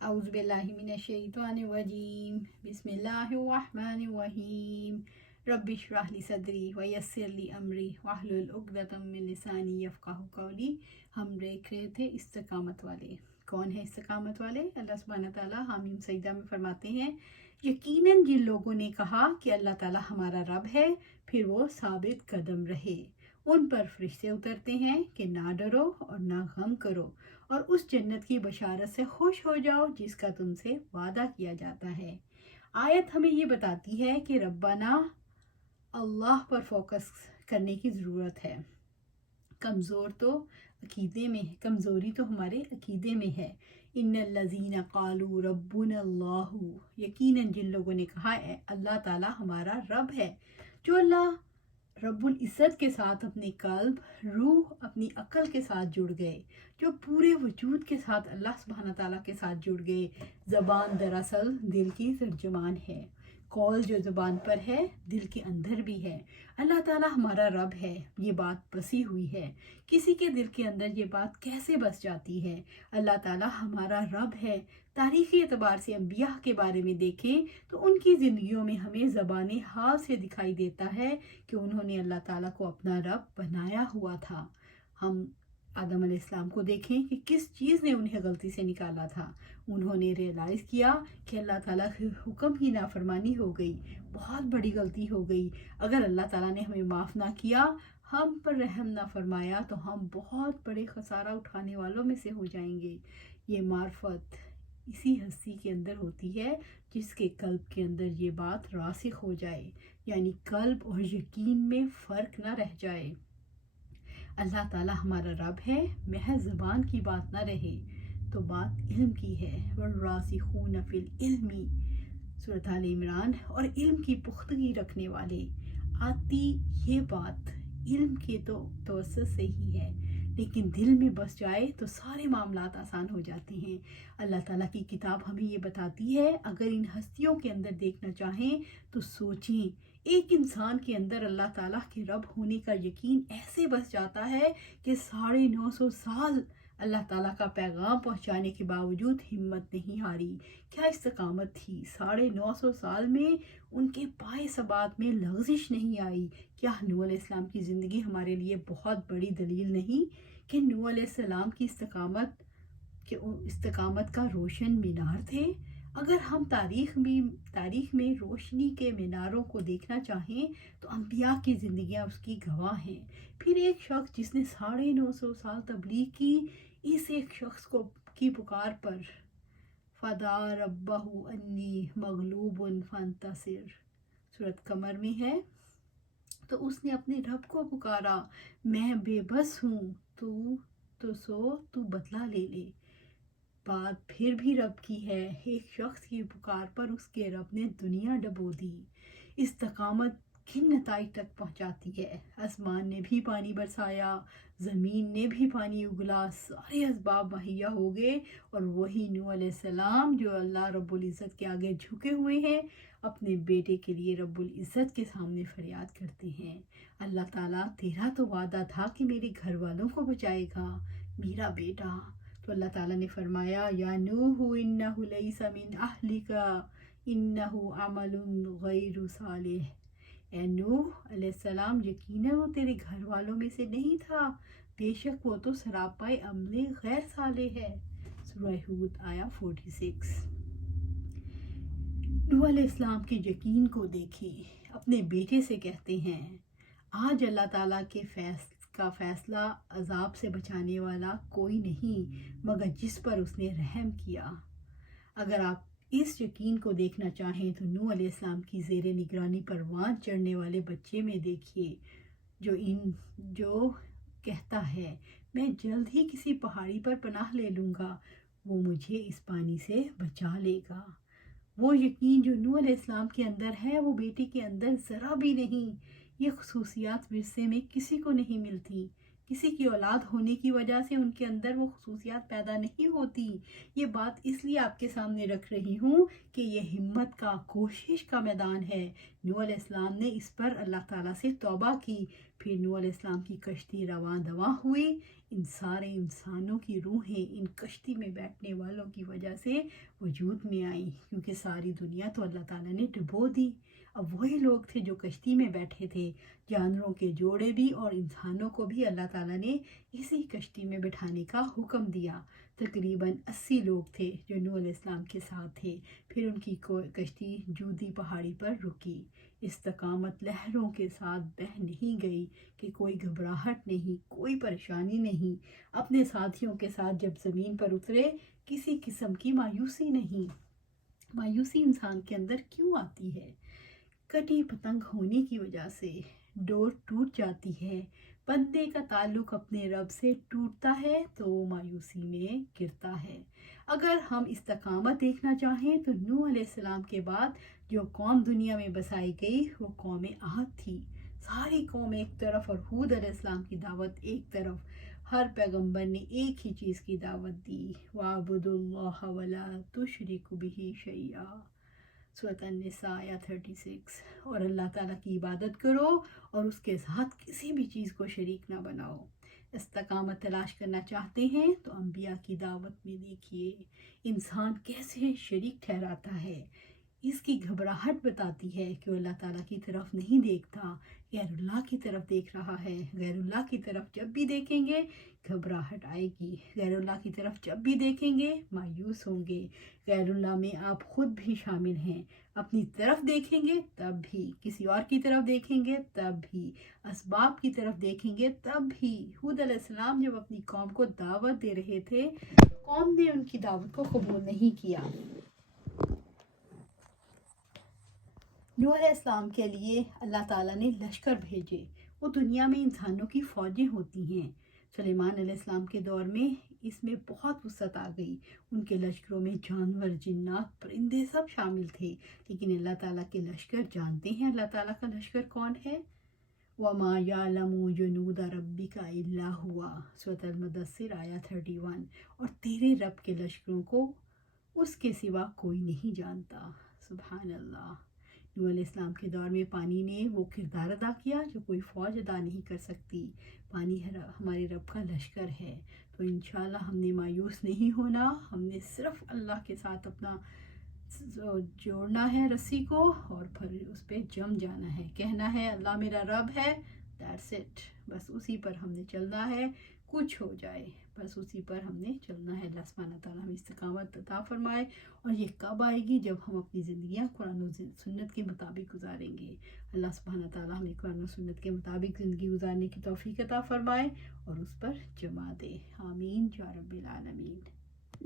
अऊज़ु बिल्लाहि मिनश्शैतानिर्रजीम बिस्मिल्लाहिर्रहमानिर्रहीम रब्बि इश्रह ली सदरी व यस्सिर ली अमरी वहलुल उक़दतम मिन लिसानी यफ़क़हू क़ौली। हम देख रहे थे इस्तिक़ामत वाले। कौन है इस्तिक़ामत वाले? अल्लाह सुब्हानहू व तआला हामीम सजदा में फरमाते हैं, यकीनन जिन लोगों ने कहा कि अल्लाह ताला हमारा रब है, फिर वो साबित कदम रहे, उन पर फरिश्ते उतरते हैं कि ना डरो और ना गम करो और उस जन्नत की बशारत से खुश हो जाओ जिसका तुमसे वादा किया जाता है। आयत हमें ये बताती है कि रब्बाना अल्लाह पर फोकस करने की ज़रूरत है। कमज़ोर तो अकीदे में है, कमज़ोरी तो हमारे अकीदे में है। इन्नल्लज़ीना क़ालू रब्बुनल्लाहु, यकीनन जिन लोगों ने कहा है अल्लाह ताला हमारा रब है। जो अल्लाह रब्बुल इज़्ज़त के साथ अपने कल्ब, रूह, अपनी अक्ल के साथ जुड़ गए, जो पूरे वजूद के साथ अल्लाह सुब्हाना ताला के साथ जुड़ गए। ज़बान दरअसल दिल की तर्जुमान है। कौल जो ज़बान पर है दिल के अंदर भी है। अल्लाह ताला हमारा रब है, ये बात बसी हुई है। किसी के दिल के अंदर ये बात कैसे बस जाती है? अल्लाह ताला हमारा रब है। तारीख़ी एतबार से अम्बिया के बारे में देखें तो उनकी ज़िंदगियों में हमें ज़बान हाल से दिखाई देता है कि उन्होंने अल्लाह ताला को अपना रब बनाया हुआ था। हम आदम अलैहिस्सलाम को देखें कि किस चीज़ ने उन्हें गलती से निकाला था। उन्होंने रियलाइज़ किया कि अल्लाह ताला के हुक्म की नाफरमानी हो गई, बहुत बड़ी गलती हो गई। अगर अल्लाह ताला ने हमें माफ़ ना किया, हम पर रहम ना फरमाया, तो हम बहुत बड़े खसारा उठाने वालों में से हो जाएंगे। ये मार्फत इसी हस्ती के अंदर होती है जिसके कल्ब के अंदर ये बात रासिख हो जाए, यानी कल्ब और यकीन में फ़र्क ना रह जाए। अल्लाह ताला हमारा रब है, महज ज़बान की बात ना रहे तो बात इल्म की है। वर्रासिखून फिल इल्मी, सूरत आल इमरान। और इल्म की पुख्तगी रखने वाले, आती ये बात इल्म के तो तवस्सुत से ही है, लेकिन दिल में बस जाए तो सारे मामलात आसान हो जाते हैं। अल्लाह ताला की किताब हमें ये बताती है, अगर इन हस्तियों के अंदर देखना चाहें तो सोचें। एक इंसान के अंदर अल्लाह ताला के रब होने का यकीन ऐसे बस जाता है कि 950 साल अल्लाह ताला का पैगाम पहुंचाने के बावजूद हिम्मत नहीं हारी। क्या इस्तकामत थी! 950 साल में उनके पाए सबात में लग़ज़िश नहीं आई। क्या नूह अलैहिस्सलाम की ज़िंदगी हमारे लिए बहुत बड़ी दलील नहीं कि नूह अलैहिस्सलाम की इस्तकामत का रोशन मीनार थे? अगर हम तारीख़ में रोशनी के मीनारों को देखना चाहें तो अम्बिया की ज़िंदगियाँ उसकी गवाह हैं। फिर एक शख्स जिसने 950 साल तबलीग की, इस एक शख्स को की पुकार पर फ़दा रब्बहु अन्नी मग़लूबुन फ़ंतसिर, सूरत कमर में है। तो उसने अपने रब को पुकारा, मैं बेबस हूँ, तू बदला ले ले। बात फिर भी रब की है। एक शख्स की पुकार पर उसके रब ने दुनिया डबो दी। इस्तकामत किन नताइज तक पहुँचाती है? आसमान ने भी पानी बरसाया, ज़मीन ने भी पानी उगला, सारे असबाब मुहैया हो गए, और वही नूह अलैहिस्सलाम जो अल्लाह रब्बुल इज़्ज़त के आगे झुके हुए हैं, अपने बेटे के लिए रब्बुल इज़्ज़त के सामने फरियाद करते हैं, अल्लाह ताला तेरा तो वादा था कि मेरे घर वालों को बचाएगा, मेरा बेटा। तो अल्लाह ताला ने फरमाया, या नूहु इन्नहु लैसा मिन अहलिका इन्नहु अमलुन गैरु सालिह। ए नूह अलैहिस्सलाम, यकीनन वो तेरे घर वालों में से नहीं था, बेशक वो तो सरापाए अमले गैर साले है। सूरह हूद आया 46। नूह अलैहिस्सलाम के यकीन को देखिए। अपने बेटे से कहते हैं, आज अल्लाह ताला के फैसला अजाब से बचाने वाला कोई नहीं मगर जिस पर उसने रहम किया। अगर आप इस यकीन को देखना चाहें तो नूह अलैहिस्सलाम की ज़ेरे निगरानी परवान चढ़ने वाले बच्चे में देखिए, जो कहता है, मैं जल्द ही किसी पहाड़ी पर पनाह ले लूँगा, वो मुझे इस पानी से बचा लेगा। वो यकीन जो नूह अलैहिस्सलाम के अंदर है, वो बेटे के अंदर ज़रा भी नहीं। ये खुसूसियात विरसे में किसी को नहीं मिलती। کسی کی اولاد ہونے کی وجہ سے ان کے اندر وہ خصوصیات پیدا نہیں ہوتی۔ یہ بات اس لیے آپ کے سامنے رکھ رہی ہوں کہ یہ ہمت کا، کوشش کا میدان ہے۔ نوح علیہ السلام نے اس پر اللہ تعالیٰ سے توبہ کی، پھر نوح علیہ السلام کی کشتی رواں دواں ہوئی، ان سارے انسانوں کی روحیں ان کشتی میں بیٹھنے والوں کی وجہ سے وجود میں آئیں، کیونکہ ساری دنیا تو اللہ تعالیٰ نے ڈبو دی۔ اب وہی لوگ تھے جو کشتی میں بیٹھے تھے، جانوروں کے جوڑے بھی اور انسانوں کو بھی اللہ تعالیٰ نے اسی کشتی میں بٹھانے کا حکم دیا۔ تقریباً 80 لوگ تھے جو نوح علیہ السلام کے ساتھ تھے۔ پھر ان کی کشتی جودی پہاڑی پر رکی۔ استقامت لہروں کے ساتھ بہہ نہیں گئی کہ کوئی گھبراہٹ نہیں، کوئی پریشانی نہیں۔ اپنے ساتھیوں کے ساتھ جب زمین پر اترے، کسی قسم کی مایوسی نہیں۔ مایوسی انسان کے اندر کیوں آتی ہے؟ کٹی پتنگ ہونے کی وجہ سے ڈور ٹوٹ جاتی ہے۔ بندے کا تعلق اپنے رب سے ٹوٹتا ہے تو وہ مایوسی میں گرتا ہے۔ اگر ہم استقامت دیکھنا چاہیں تو نوح علیہ السلام کے بعد جو قوم دنیا میں بسائی گئی وہ قوم عاد تھی۔ ساری قوم ایک طرف اور ہود علیہ السلام کی دعوت ایک طرف۔ ہر پیغمبر نے ایک ہی چیز کی دعوت دی، وَاعْبُدُوا اللَّهَ وَلَا تُشْرِكُوا بِهِ شَيْئًا، سورۃ النساء آیت 36۔ اور اللہ تعالیٰ کی عبادت کرو اور اس کے ساتھ کسی بھی چیز کو شریک نہ بناؤ۔ استقامت تلاش کرنا چاہتے ہیں تو انبیاء کی دعوت میں دیکھیے انسان کیسے شریک ٹھہراتا ہے۔ اس کی گھبراہٹ بتاتی ہے کہ وہ اللہ تعالیٰ کی طرف نہیں دیکھتا، غیر اللہ کی طرف دیکھ رہا ہے۔ غیر اللہ کی طرف جب بھی دیکھیں گے گھبراہٹ آئے گی، غیر اللہ کی طرف جب بھی دیکھیں گے مایوس ہوں گے۔ غیر اللہ میں آپ خود بھی شامل ہیں، اپنی طرف دیکھیں گے تب بھی، کسی اور کی طرف دیکھیں گے تب بھی، اسباب کی طرف دیکھیں گے تب بھی۔ ہود علیہ السلام جب اپنی قوم کو دعوت دے رہے تھے، قوم نے ان کی دعوت کو قبول نہیں کیا۔ نوح علیہ السلام کے لیے اللہ تعالیٰ نے لشکر بھیجے۔ وہ دنیا میں انسانوں کی فوجیں ہوتی ہیں۔ سلیمان علیہ السلام کے دور میں اس میں بہت وسعت آ گئی۔ ان کے لشکروں میں جانور، جنات، پرندے سب شامل تھے، لیکن اللہ تعالیٰ کے لشکر جانتے ہیں اللہ تعالیٰ کا لشکر کون ہے؟ وَمَا يَعْلَمُ جُنُودَ رَبِّكَ إِلَّا هُوَ، سورۃ المدثر آیت 31۔ اور تیرے رب کے لشکروں کو اس کے سوا کوئی نہیں جانتا۔ سبحان اللہ۔ نوح علیہ السلام کے دور میں پانی نے وہ کردار ادا کیا جو کوئی فوج ادا نہیں کر سکتی۔ پانی ہمارے رب کا لشکر ہے، تو انشاءاللہ ہم نے مایوس نہیں ہونا، ہم نے صرف اللہ کے ساتھ اپنا جوڑنا ہے رسی کو، اور پھر اس پہ جم جانا ہے، کہنا ہے اللہ میرا رب ہے، دیٹس اٹ، بس اسی پر ہم نے چلنا ہے، کچھ ہو جائے بس اسی پر ہم نے چلنا ہے۔ اللہ سبحانہ تعالیٰ ہمیں استقامت عطا فرمائے۔ اور یہ کب آئے گی؟ جب ہم اپنی زندگیاں قرآن و سنت کے مطابق گزاریں گے۔ اللہ سبحانہ تعالیٰ ہمیں قرآن و سنت کے مطابق زندگی گزارنے کی توفیق عطا فرمائے اور اس پر جما دے۔ آمین یا رب العالمین۔